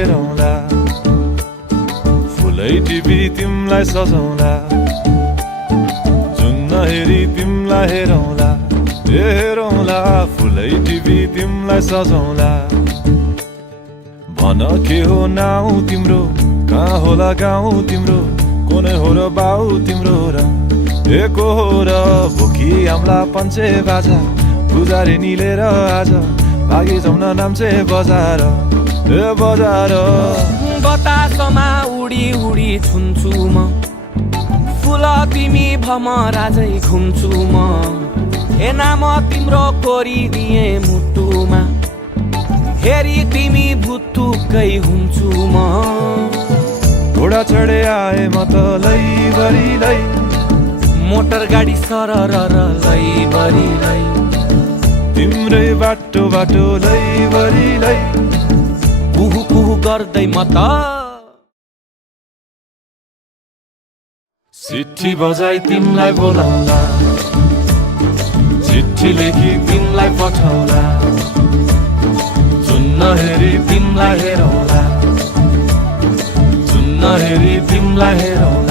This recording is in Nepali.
हेरौँला फुलै टिपी तिमलाई सजाउँला जुन हेरी तिमलाई हेरौँला हेरौँला फुलै टिपी तिमलाई सजाउँला भन के हो नाउ तिम्रो कहाँ होला गाउँ तिम्रो कुनै हो र बाउ तिम्रो र को हो र भोकी आम्ला पञ्चे बाजा पुजारी निलेर आज भागी जाउन नाम्चे बजार बजार बतासमा उडी उडी छुन्छु म फुल तिमी भमराजै घुम्छु म हे नाम तिम्रो कोरिदिए मुटुमा हेरी तिमी भुत्तुकै हुन्छु म घोडा चढे आए म त लैभरि लै मोटर गाडी सरर लैभरि लै तिम्रै बाटो बाटो लैभरि लै कुहु कुहु गर्दै म त चिट्ठी बजाई तिमलाई बोलाउँला चिट्ठी लेखी तिमलाई पठाउँला जुन हेरी तिमलाई हेरौँला जुन हेरी तिमलाई हेरौँला